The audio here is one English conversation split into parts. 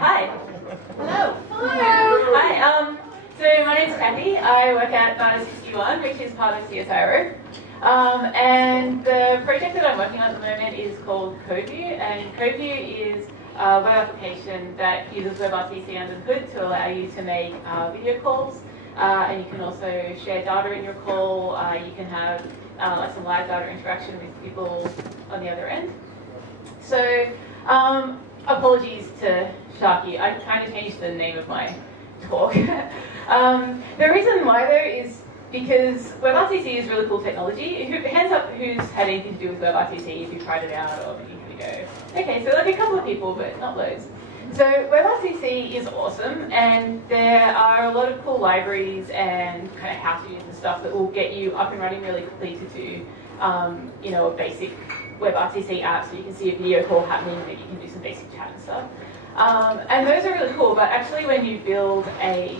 Hi. Hello. Hello. Hi. So my name's Cathy. I work at Data 61, which is part of CSIRO. And the project that I'm working on at the moment is called Coviu, and Coviu is a web application that uses WebRTC under the hood to allow you to make video calls, and you can also share data in your call. You can have like some live data interaction with people on the other end. So apologies to Sharky, I kind of changed the name of my talk. The reason why though is because WebRTC is really cool technology. Hands up who's had anything to do with WebRTC, if you've tried it out or if you go. Okay, so like a couple of people, but not loads. So WebRTC is awesome, and there are a lot of cool libraries and kind of how-tos and stuff that will get you up and running really quickly to do, you know, a basic WebRTC app, so you can see a video call happening, maybe you can do some basic chat and stuff. And those are really cool, but actually when you build a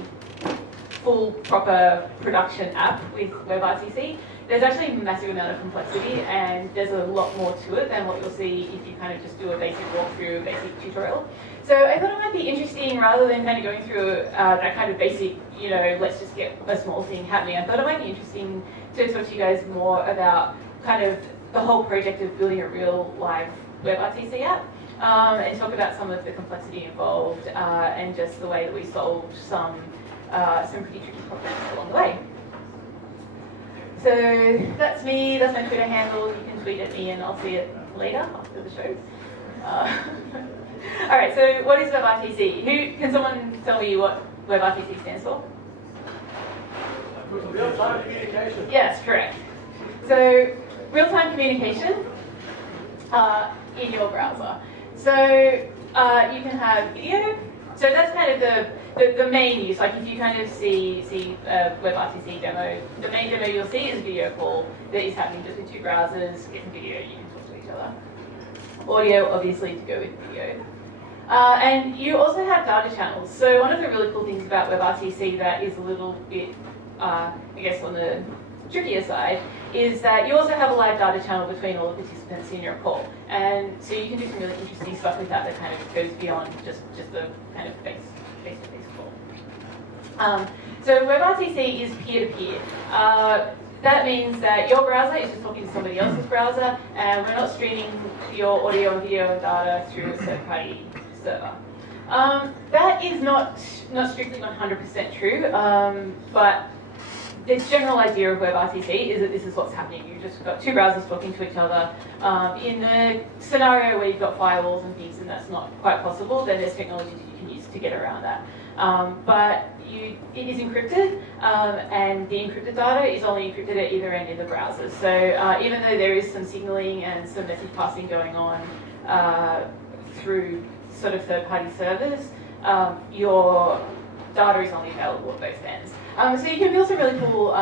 full, proper production app with WebRTC, there's actually a massive amount of complexity, and there's a lot more to it than what you'll see if you kind of just do a basic walkthrough, a basic tutorial. So I thought it might be interesting, rather than kind of going through that kind of basic, you know, let's just get a small thing happening, I thought it might be interesting to talk to you guys more about kind of the whole project of building a real live WebRTC app, and talk about some of the complexity involved, and just the way that we solved some pretty tricky problems along the way. So that's me, that's my Twitter handle. You can tweet at me and I'll see it later after the show. Alright, so what is WebRTC? Can someone tell me what WebRTC stands for? Real-time communication. Yes, correct. So real-time communication in your browser. So you can have video. So that's kind of the main use. Like if you kind of see a WebRTC demo, the main demo you'll see is a video call that is happening just with two browsers. Getting video, you can talk to each other. Audio, obviously, to go with video. And you also have data channels. So one of the really cool things about WebRTC that is a little bit, I guess, on the trickier side, is that you also have a live data channel between all the participants in your call. And so you can do some really interesting stuff with that kind of goes beyond just the kind of face-to-face call. So WebRTC is peer-to-peer. That means that your browser is just talking to somebody else's browser, and we're not streaming your audio and video and data through a third-party server. That is not strictly 100% true, but the general idea of WebRTC is that this is what's happening. You've just got two browsers talking to each other. In a scenario where you've got firewalls and things and that's not quite possible, then there's technology that you can use to get around that. But it is encrypted, and the encrypted data is only encrypted at either end of the browser. So even though there is some signaling and some message passing going on through sort of third-party servers, your data is only available at both ends. So you can build some really cool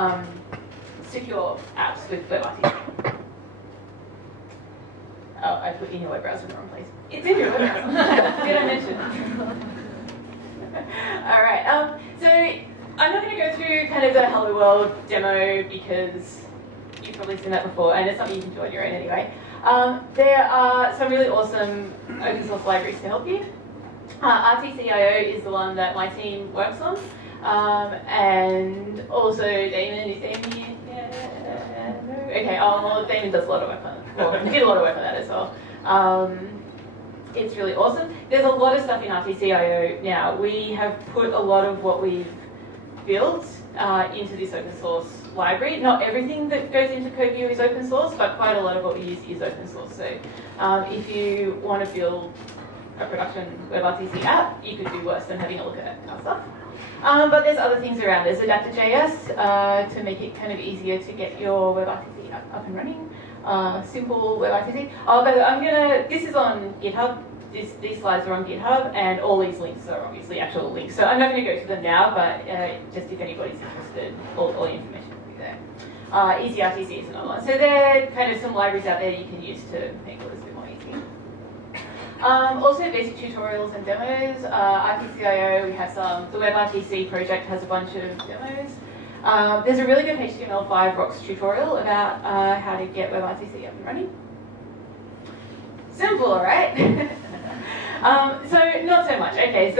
secure apps with WebRTC. Oh, I put in your web browser in the wrong place. It's in your web browser. Did I mention? All right. So I'm not going to go through kind of the Hello World demo because you've probably seen that before, and it's something you can do on your own anyway. There are some really awesome open source libraries to help you. Rtc.io is the one that my team works on. And also Damon, is Damon here? Yeah, no. Okay, well, Damon does a lot of work on it. Well, he did a lot of work on that as well. It's really awesome. There's a lot of stuff in Rtc.io now. We have put a lot of what we've built into this open source library. Not everything that goes into Coviu is open source, but quite a lot of what we use is open source. So if you want to build a production WebRTC app, you could do worse than having a look at our stuff. But there's other things around. There's WebJS to make it kind of easier to get your WebRTC up and running. Simple WebRTC. Oh, but this is on GitHub. These slides are on GitHub, and all these links are obviously actual links. So I'm not going to go to them now, but just if anybody's interested, all the information will be there. EasyRTC is another one. So there are kind of some libraries out there you can use to make all this a bit more easy. Also basic tutorials and demos. Rtc.io, we have some. The WebRTC project has a bunch of demos. There's a really good HTML5 rocks tutorial about how to get WebRTC up and running. Simple, right? So not so much. Okay,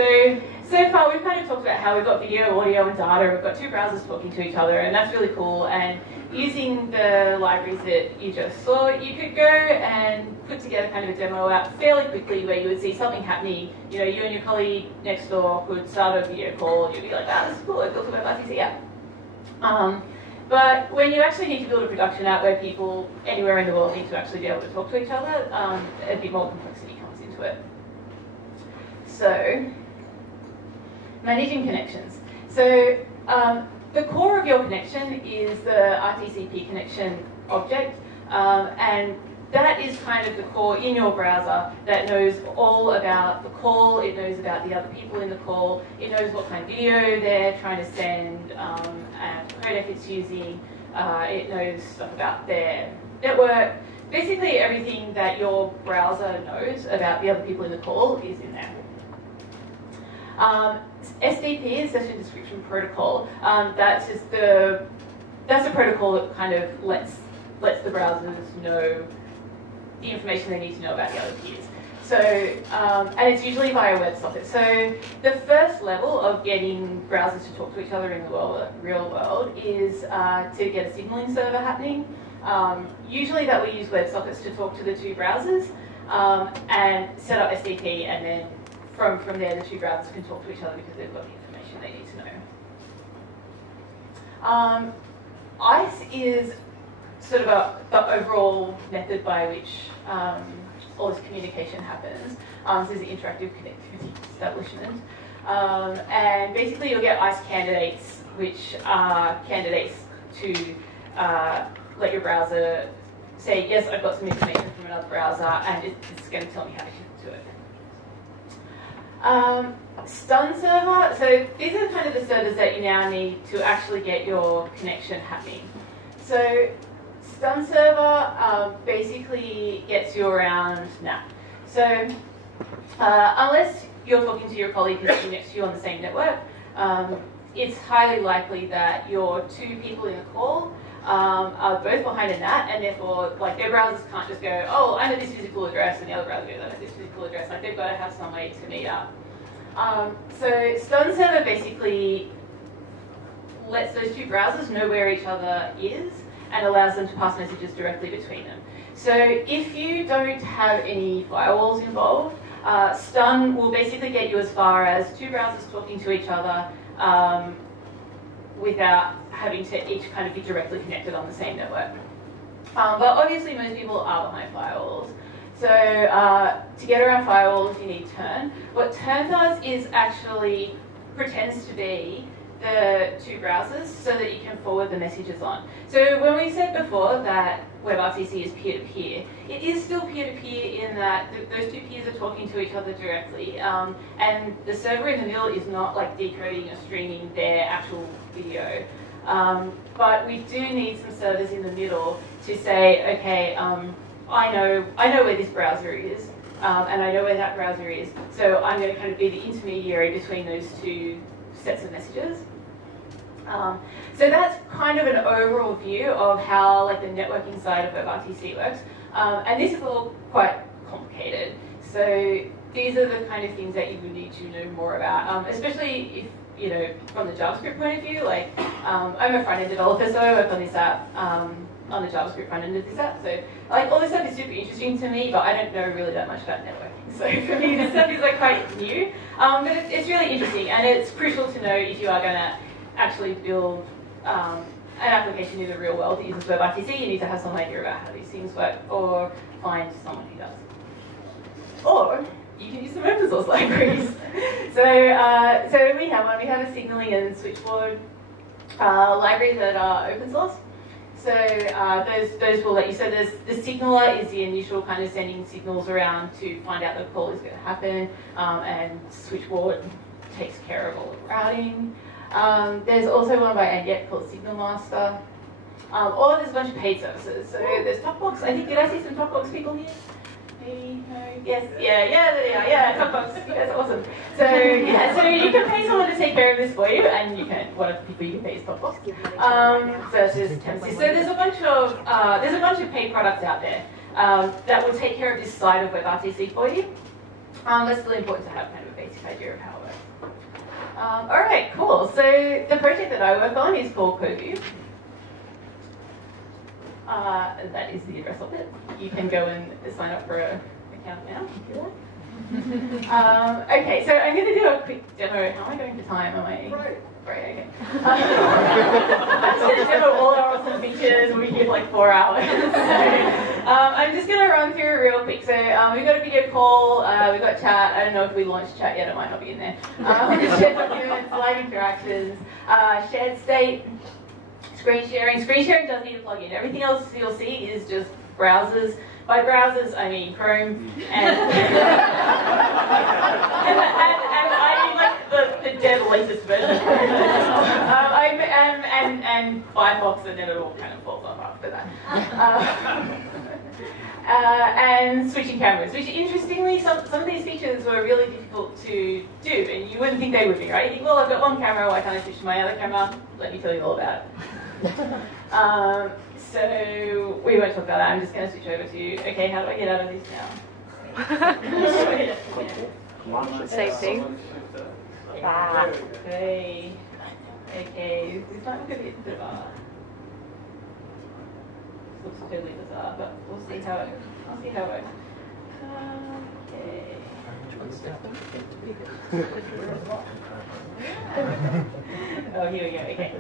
so far we've kind of talked about how we've got video, audio, and data. We've got two browsers talking to each other, and that's really cool. And using the libraries that you just saw, you could go and put together kind of a demo out fairly quickly where you would see something happening. You know, you and your colleague next door could start a video call, and you'd be like, "Ah, this is cool. I built a WebRTC app." But when you actually need to build a production app where people anywhere in the world need to actually be able to talk to each other, a bit more complexity comes into it. So, managing connections. So, the core of your connection is the RTCP connection object, and that is kind of the core in your browser that knows all about the call, it knows about the other people in the call, it knows what kind of video they're trying to send, and the codec it's using, it knows stuff about their network. Basically everything that your browser knows about the other people in the call is in there. SDP is Session Description Protocol. That's a protocol that kind of lets the browsers know the information they need to know about the other peers. So, and it's usually via WebSocket. So the first level of getting browsers to talk to each other in the real world is to get a signaling server happening. Usually that will use WebSockets to talk to the two browsers and set up SDP, and then from there the two browsers can talk to each other because they've got the information they need to know. ICE is sort of the overall method by which all this communication happens. This is the interactive connectivity establishment. And basically you'll get ICE candidates, which are candidates to let your browser say, yes, I've got some information from another browser, and it's going to tell me how to connect to it. Stun server, so these are kind of the servers that you now need to actually get your connection happening. So Stun server basically gets you around NAT. So unless you're talking to your colleague who's sitting next to you on the same network, it's highly likely that your two people in the call are both behind a NAT, and therefore like their browsers can't just go, oh, I know this physical address, and the other browser goes, I know this physical address. Like they've got to have some way to meet up. So Stun server basically lets those two browsers know where each other is and allows them to pass messages directly between them. So if you don't have any firewalls involved, Stun will basically get you as far as two browsers talking to each other without having to each kind of be directly connected on the same network. But obviously most people are behind firewalls. So to get around firewalls, you need Turn. What Turn does is actually pretends to be the two browsers so that you can forward the messages on. So when we said before that WebRTC is peer-to-peer, it is still peer-to-peer in that those two peers are talking to each other directly, and the server in the middle is not like decoding or streaming their actual video. But we do need some servers in the middle to say, okay, I know where this browser is, and I know where that browser is, so I'm going to kind of be the intermediary between those two sets of messages. So that's kind of an overall view of how like the networking side of WebRTC works. And this is all quite complicated. So these are the kind of things that you would need to know more about, especially if, you know, from the JavaScript point of view. Like, I'm a front-end developer, so I work on this app, on the JavaScript front end of this app. So like all this stuff is super interesting to me, but I don't know really that much about networking. So for me, this stuff is like quite new. But it's really interesting, and it's crucial to know if you are going to actually build an application in the real world that uses WebRTC. You need to have some idea about how these things work, or find someone who does. Or you can use some open source libraries. So we have one. We have a signaling and switchboard library that are open source. So those will let you. So the signaler is the initial kind of sending signals around to find out the call is going to happen, and switchboard takes care of all the routing. There's also one by Anget called Signal Master. Or there's a bunch of paid services. So there's Talkbox. I think, did I see some Talkbox people here? Maybe, no, yes, yeah, there they are, yeah, Talkbox, you guys are awesome. So yeah, so you can pay someone to take care of this for you, and you can, one of the people you can pay is Talkbox. Versus Tempsys. So there's a bunch of paid products out there. that will take care of this side of WebRTC for you. That's really important to have kind of a basic idea of how it works. All right, cool. So the project that I work on is called Coviu. That is the address of it. You can go and sign up for an account now if you like. Okay, so I'm going to do a quick demo. How am I going for time? Am I? Right, okay. I'm just going to demo all our awesome features, and we give like 4 hours. So, I'm just going to run through it real quick. So we've got a video call, we've got chat. I don't know if we launched chat yet, it might not be in there. Shared documents, live interactions, shared state, screen sharing. Screen sharing does need to plug in. Everything else you'll see is just browsers. By browsers, I mean Chrome and I mean like the dead latest version. And Firefox, and then it all kind of falls off after that. And switching cameras, which interestingly, some of these features were really difficult to do, and you wouldn't think they would be, right? You think, well, I've got one camera, why can't I switch to my other camera? Let me tell you all about it. So we won't talk about that. I'm just going to switch over to, okay, how do I get out of this now? Safety. Okay, this might look a bit bizarre. This looks totally bizarre, but we'll see how it works. Okay. Oh, here we go, okay.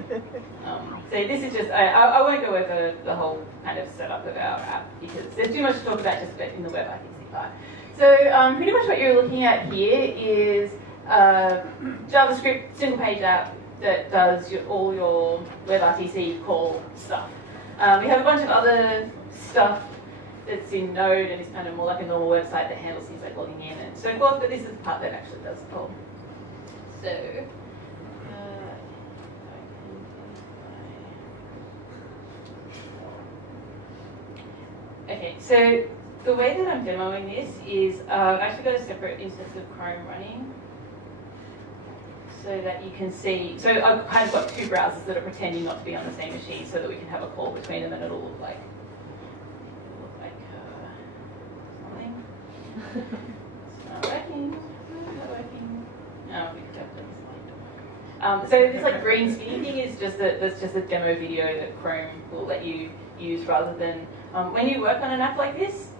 So this is just, I won't go over the whole kind of setup of our app because there's too much to talk about just in the WebRTC part. So pretty much what you're looking at here is JavaScript single page app that does all your WebRTC call stuff. We have a bunch of other stuff that's in Node and is kind of more like a normal website that handles things like logging in and so forth, but this is the part that actually does the call. So, okay, so the way that I'm demoing this is I've actually got a separate instance of Chrome running so that you can see, so I've kind of got 2 browsers that are pretending not to be on the same machine so that we can have a call between them and it'll look like something. It's not working. No, we could have done this. So this like green screen thing is that's just a demo video that Chrome will let you use rather than when you work on an app like this.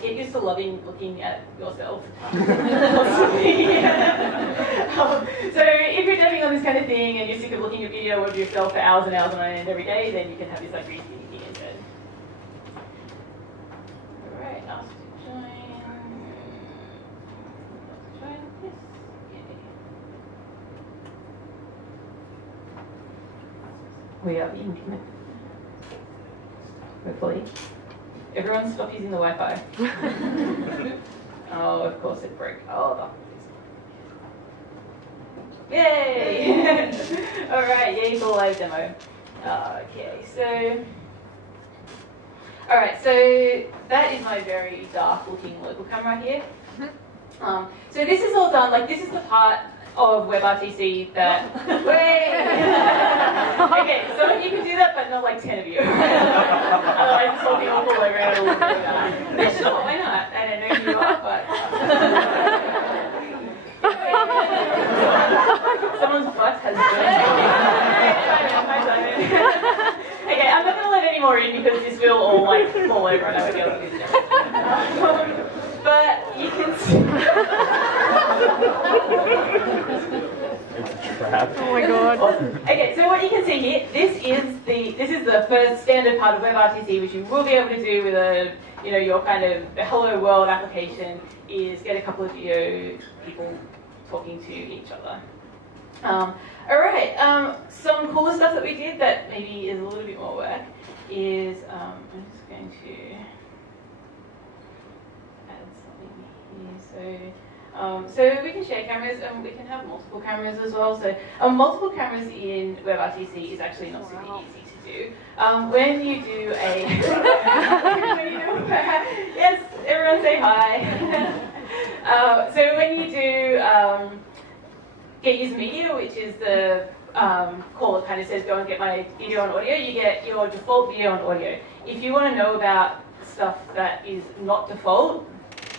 Get used to looking at yourself. So if you're demoing on this kind of thing and you're sick of looking at video of yourself for hours and hours on end every day, then you can have this like green screen thing instead. All right, ask to join. Yes. We are being connected. Hopefully. Everyone stop using the Wi-Fi. Oh, of course it broke. Oh, yay! Alright, yay for live demo. Okay, so... Alright, so that is my very dark looking local camera here. So this is all done, like this is the part of WebRTC that... Wait! Okay, so you can do that, but not like 10 of you. Otherwise it's all the awful over and it'll look really bad. But sure, why not? I don't know who you are, but... Someone's butt has burned. Okay, I'm not going to let any more in because this will all like fall over and I won't be able to do this. But you can see... Oh my god. Awesome. Okay, so what you can see here, this is the first standard part of WebRTC, which you will be able to do with a, your kind of hello world application, is get a couple of video people talking to each other. Alright, some cooler stuff that we did that maybe is a little bit more work is, I'm just going to add something here. So we can share cameras and we can have multiple cameras as well. So multiple cameras in WebRTC is actually not super easy to do. When you do a... yes, everyone say hi. So when you do get user media, which is the call that kind of says go and get my video and audio, you get your default video and audio. If you want to know about stuff that is not default,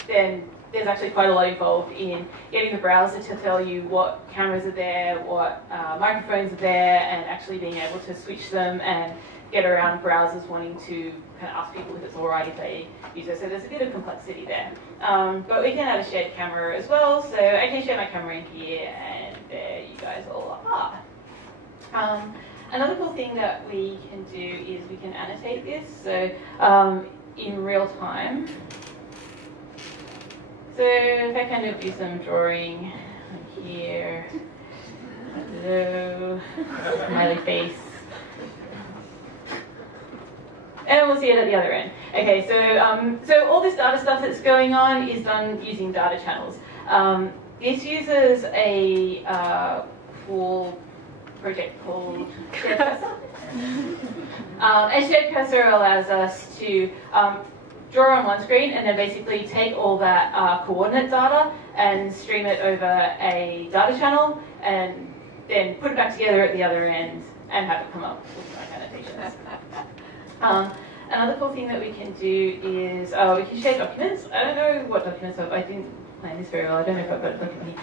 then there's actually quite a lot involved in getting the browser to tell you what cameras are there, what microphones are there, and actually being able to switch them and get around browsers wanting to kind of ask people if it's alright if they use it. So there's a bit of complexity there. But we can add a shared camera as well. So I can share my camera in here, and there you guys all are. Another cool thing that we can do is we can annotate this. So in real time. So if I kind of do some drawing here, hello, smiley face, and we'll see it at the other end. Okay, so all this data stuff that's going on is done using data channels. This uses a cool project called Shared Cursor. And Shared Cursor allows us to draw on one screen and then basically take all that coordinate data and stream it over a data channel and then put it back together at the other end and have it come up with like annotations. Another cool thing that we can do is we can share documents. I don't know what documents I didn't plan this very well. I don't know if I've got a document here.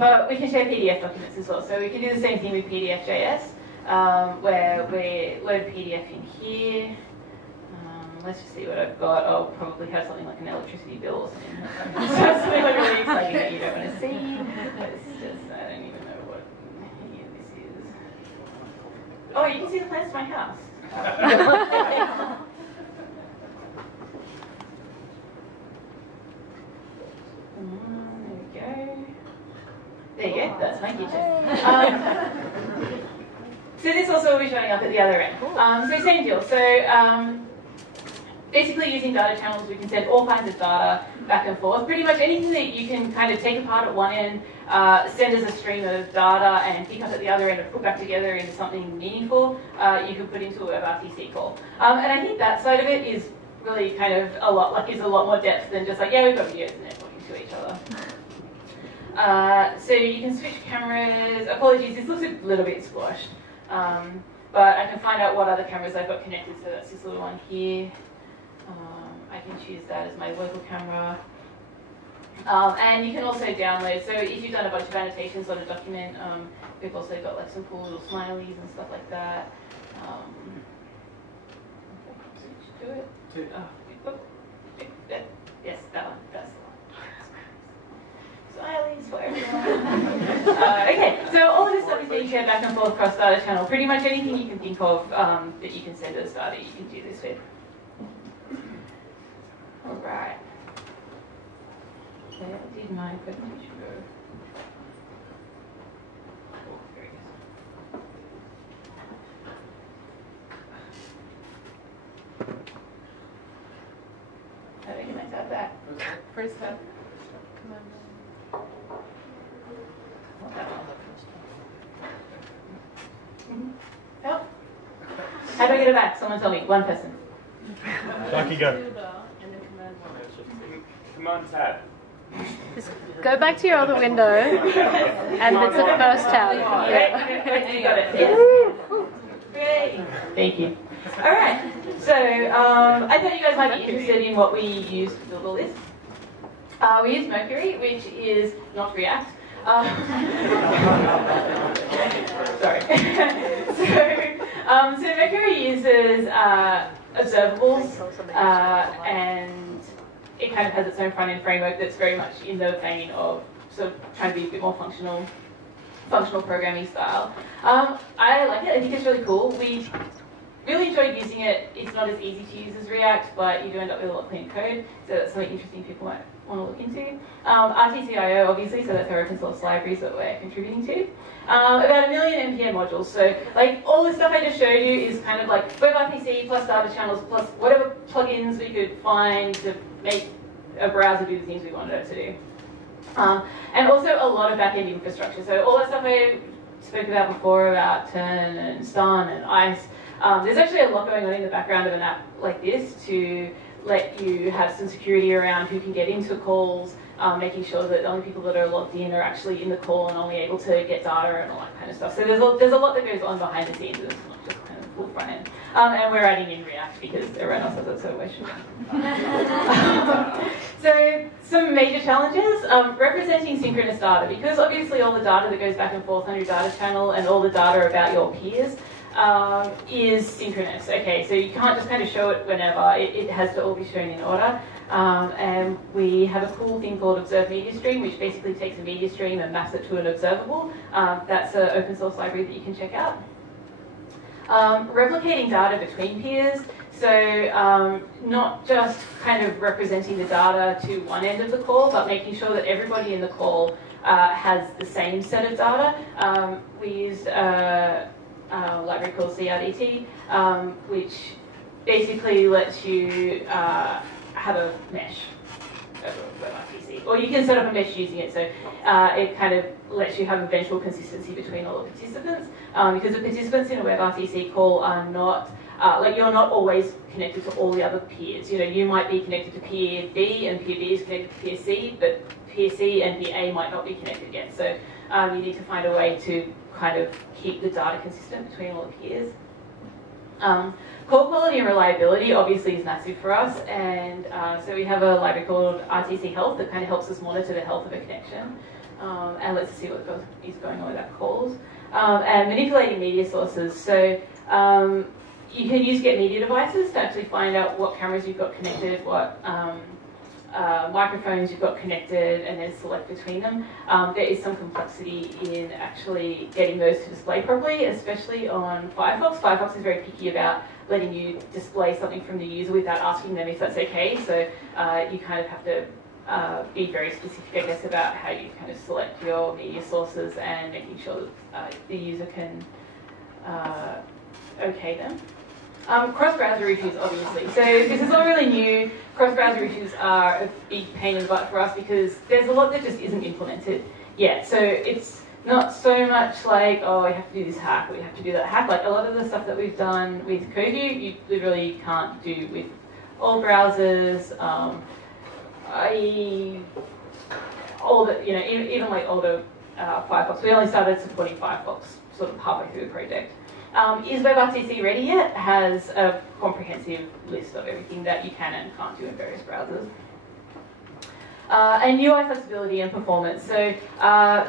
But we can share PDF documents as well. So we can do the same thing with PDF.js, where we load a PDF in here. Let's just see what I've got. I'll probably have something like an electricity bill or something. So something like really exciting that you don't want to see. It's just, I don't even know what any of this is. Oh, you can see the plans to my house. There we go. There you go. That's my kitchen. So this also will be showing up at the other end. So same deal. So basically using data channels, we can send all kinds of data back and forth. Pretty much anything that you can kind of take apart at one end, send as a stream of data, and pick up at the other end and put back together into something meaningful, you can put into a WebRTC call. And I think that side of it is really kind of a lot more depth than just like, yeah, we've got videos and they're talking to each other. So you can switch cameras. Apologies, this looks a little bit squashed. But I can find out what other cameras I've got connected, so that's this little one here. I can choose that as my local camera. And you can also download, so if you've done a bunch of annotations on a document, we've also got like some cool little smileys and stuff like that. Switch to it. Yes, that one. That's the one. Smileys for everyone. Okay, so all of this stuff is being shared back and forth across data channel. Pretty much anything you can think of that you can send as data, you can do this with. Alright. Where did my presentation go? Oh, there it is. How do I get myself back? First step. Come on. Oh. How do I get it back? Someone tell me. One person. Lucky go. Command tab. Just go back to your other window, and it's the first tab. Yeah. You got it. Yes. Great. Thank you. All right. So I thought you guys might be interested in what we use to build all this. We use Mercury, which is not React. Sorry. So Mercury uses observables, and it kind of has its own front-end framework that's very much in the vein of sort of trying to be a bit more functional programming style. I like it. I think it's really cool. We really enjoyed using it. It's not as easy to use as React, but you do end up with a lot of clean code, so that's something interesting people might want to look into. RTC.io, obviously, so that's our open source libraries that we're contributing to. About 1 million NPM modules, so like all the stuff I just showed you is kind of like WebRTC plus data channels plus whatever plugins we could find to make a browser do the things we wanted it to do. And also a lot of back-end infrastructure. So all that stuff I spoke about before about Turn and Stun and Ice, there's actually a lot going on in the background of an app like this to let you have some security around who can get into calls, making sure that the only people that are logged in are actually in the call and only able to get data and all that kind of stuff. So there's a lot that goes on behind the scenes. It's not just kind of cool front end. And we're adding in React because everyone else does it, so we're sure. So some major challenges, representing synchronous data, because obviously all the data that goes back and forth on your data channel and all the data about your peers is synchronous. Okay, so you can't just kind of show it whenever, it has to all be shown in order. And we have a cool thing called Observe Media Stream, which basically takes a media stream and maps it to an observable. That's an open source library that you can check out. Replicating data between peers, so not just kind of representing the data to one end of the call, but making sure that everybody in the call has the same set of data. We used a library called Rtc, which basically lets you have a mesh over WebRTC. Or you can set up a mesh using it, so it kind of lets you have eventual consistency between all the participants, because the participants in a WebRTC call are not, like you're not always connected to all the other peers. You know, you might be connected to peer B and peer B is connected to peer C, but peer C and peer A might not be connected yet. So you need to find a way to kind of keep the data consistent between all the peers. Call quality and reliability obviously is massive for us, and so we have a library called Rtc Health that kind of helps us monitor the health of a connection and lets us see what is going on with our calls. And manipulating media sources, so you can use get media devices to actually find out what cameras you've got connected, what microphones you've got connected, and then select between them. There is some complexity in actually getting those to display properly, especially on Firefox. Firefox is very picky about letting you display something from the user without asking them if that's okay, so you kind of have to be very specific, I guess, about how you kind of select your media sources and making sure that the user can okay them. Cross-browser issues, obviously. So this is all really new. Cross-browser issues are a big pain in the butt for us because there's a lot that just isn't implemented yet. So it's not so much like, oh, we have to do this hack, or we have to do that hack. Like a lot of the stuff that we've done with Coviu, you literally can't do with all browsers. Even like older Firefox. We only started supporting Firefox sort of halfway through the project. Is WebRTC ready yet? Has a comprehensive list of everything that you can and can't do in various browsers. And UI flexibility and performance. So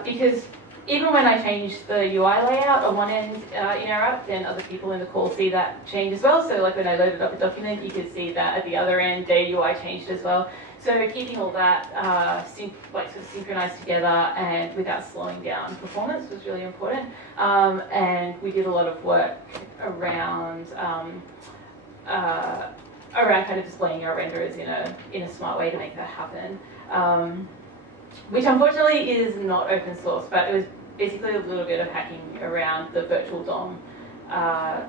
because even when I change the UI layout on one end in our app, then other people in the call see that change as well. So like when I loaded up a document, you could see that at the other end, their UI changed as well. So keeping all that sort of synchronized together and without slowing down performance was really important. And we did a lot of work around kind of displaying our renderers in a smart way to make that happen. Which unfortunately is not open source, but it was basically a little bit of hacking around the virtual DOM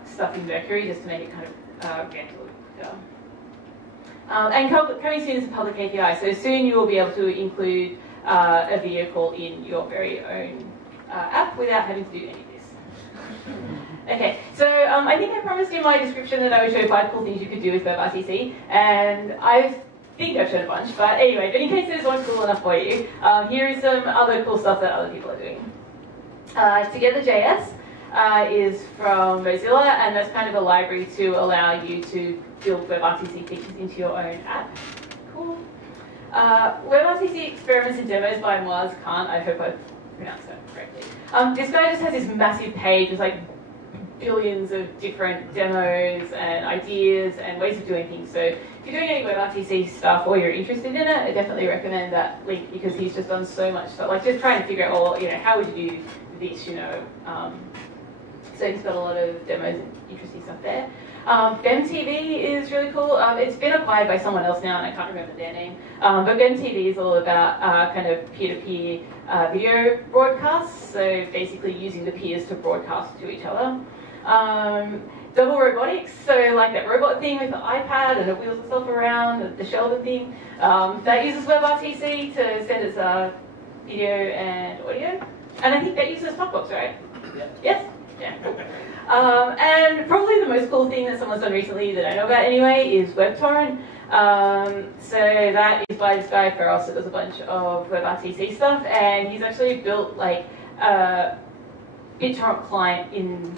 stuff in Mercury just to make it kind of react a little bit better. And coming soon is a public API, so soon you will be able to include a video call in your very own app without having to do any of this. Okay, so I think I promised in my description that I would show 5 cool things you could do with WebRTC, and I think I've shown a bunch, but anyway, but in case there's one cool enough for you, here is some other cool stuff that other people are doing. TogetherJS is from Mozilla, and that's kind of a library to allow you to build WebRTC features into your own app. Cool. WebRTC Experiments and Demos by Moaz Khan. I hope I've pronounced that correctly. This guy just has this massive page with like billions of different demos and ideas and ways of doing things. So if you're doing any WebRTC stuff or you're interested in it, I definitely recommend that link because he's just done so much stuff. Like just trying to figure out, well, how would you do this, So he's got a lot of demos and interesting stuff there. BEMTV is really cool. It's been acquired by someone else now, and I can't remember their name. But BEMTV is all about kind of peer-to-peer video broadcasts. So basically using the peers to broadcast to each other. Double robotics, so like that robot thing with the iPad and it wheels itself around, the Sheldon thing. That uses WebRTC to send us video and audio. And I think that uses Dropbox, right? Yeah. Yes? Yeah, cool. And probably the most cool thing that someone's done recently that I know about anyway is WebTorrent. So that is by this guy, Feroz, that does a bunch of WebRTC stuff, and he's actually built like a BitTorrent client in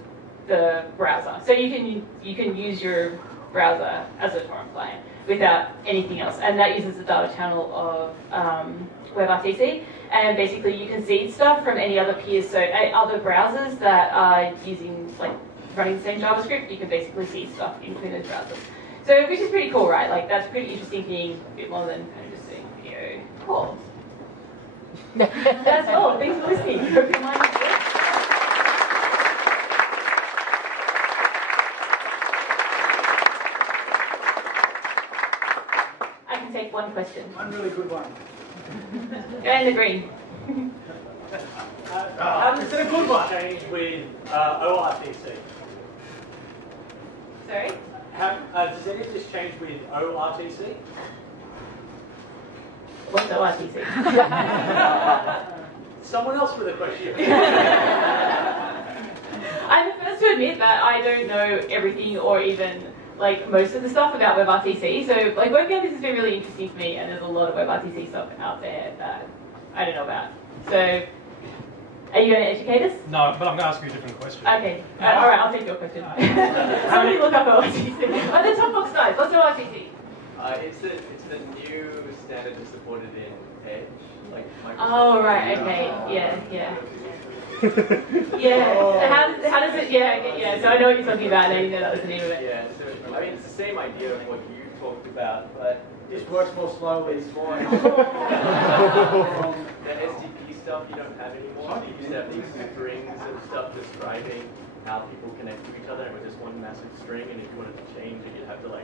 the browser. So you can use your browser as a torrent client without anything else, and that uses the data channel of WebRTC. And basically, you can seed stuff from any other peers, so other browsers that are using running the same JavaScript. You can basically seed stuff in between those browsers. So, which is pretty cool, right? Like that's pretty interesting thing, a bit more than kind of just doing video calls. That's all. Thanks for listening. Hope your mind is good. I can take one question. One really good one. Go in the green. Is it a good one? Change with ORTC. Sorry? Does any of this change with ORTC? What's ORTC? Someone else with a question. I'm the first to admit that I don't know everything or even most of the stuff about WebRTC. So working on this has been really interesting for me, and there's a lot of WebRTC stuff out there that I don't know about. So, are you going to educate us? No, but I'm going to ask you a different question. Okay. All right, I'll take your question. Somebody look up ORTC. Oh, the top box guys. What's ORTC? It's the new standard that's supported in Edge. Oh, right. Okay. Yeah. Yeah. How does it? Yeah. So I know what you're talking about. Now you know that was the name of it. Yeah. So I mean, it's the same idea of what you talked about, but This works more slowly. it's more the SDP stuff you don't have anymore. You used to have these strings of stuff describing how people connect to each other, and it was just one massive string. And if you wanted to change it, you'd have to do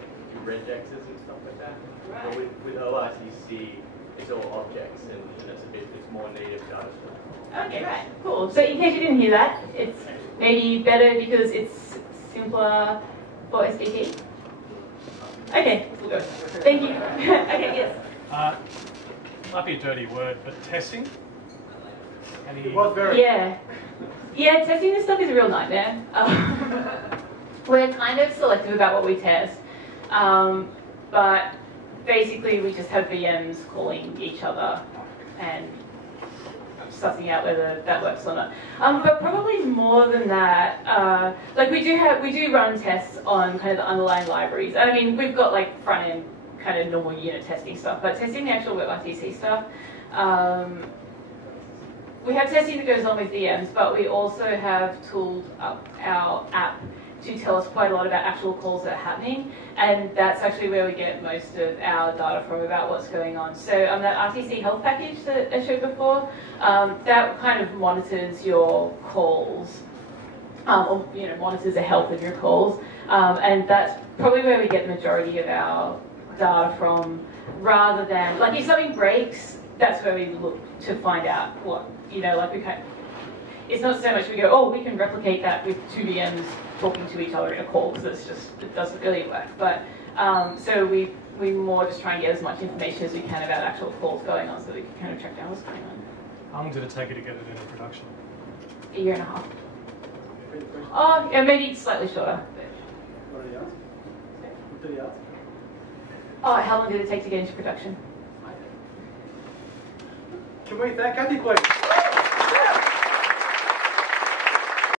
regexes and stuff like that. Right. But with ORTC, it's all objects, and it's more native JavaScript. Okay, right, cool. So in case you didn't hear that, it's maybe better because it's simpler for SDP. Okay, we'll go. Thank you. Okay, yes. Might be a dirty word, but testing? It was very. Yeah, testing this stuff is a real nightmare. We're kind of selective about what we test, but basically we just have VMs calling each other and sussing out whether that works or not. But probably more than that, we do run tests on kind of the underlying libraries. I mean, we've got front end kind of normal unit testing stuff, but testing the actual WebRTC stuff, we have testing that goes on with VMs, but we also have tooled up our app to tell us quite a lot about actual calls that are happening, and that's actually where we get most of our data from about what's going on. So that RTC health package that I showed before, that kind of monitors your calls, or monitors the health of your calls, and that's probably where we get the majority of our data from, rather than, if something breaks, that's where we look to find out what, it's not so much we go, oh, we can replicate that with two VMs talking to each other in a call, because it doesn't really work. But so we more just try and get as much information as we can about actual calls going on, so we can kind of track down what's going on. How long did it take you to get it into production? A year and a half. Oh, yeah, maybe slightly shorter. What did he ask? What did he ask? Oh, how long did it take to get into production? Can we thank Cathy, please?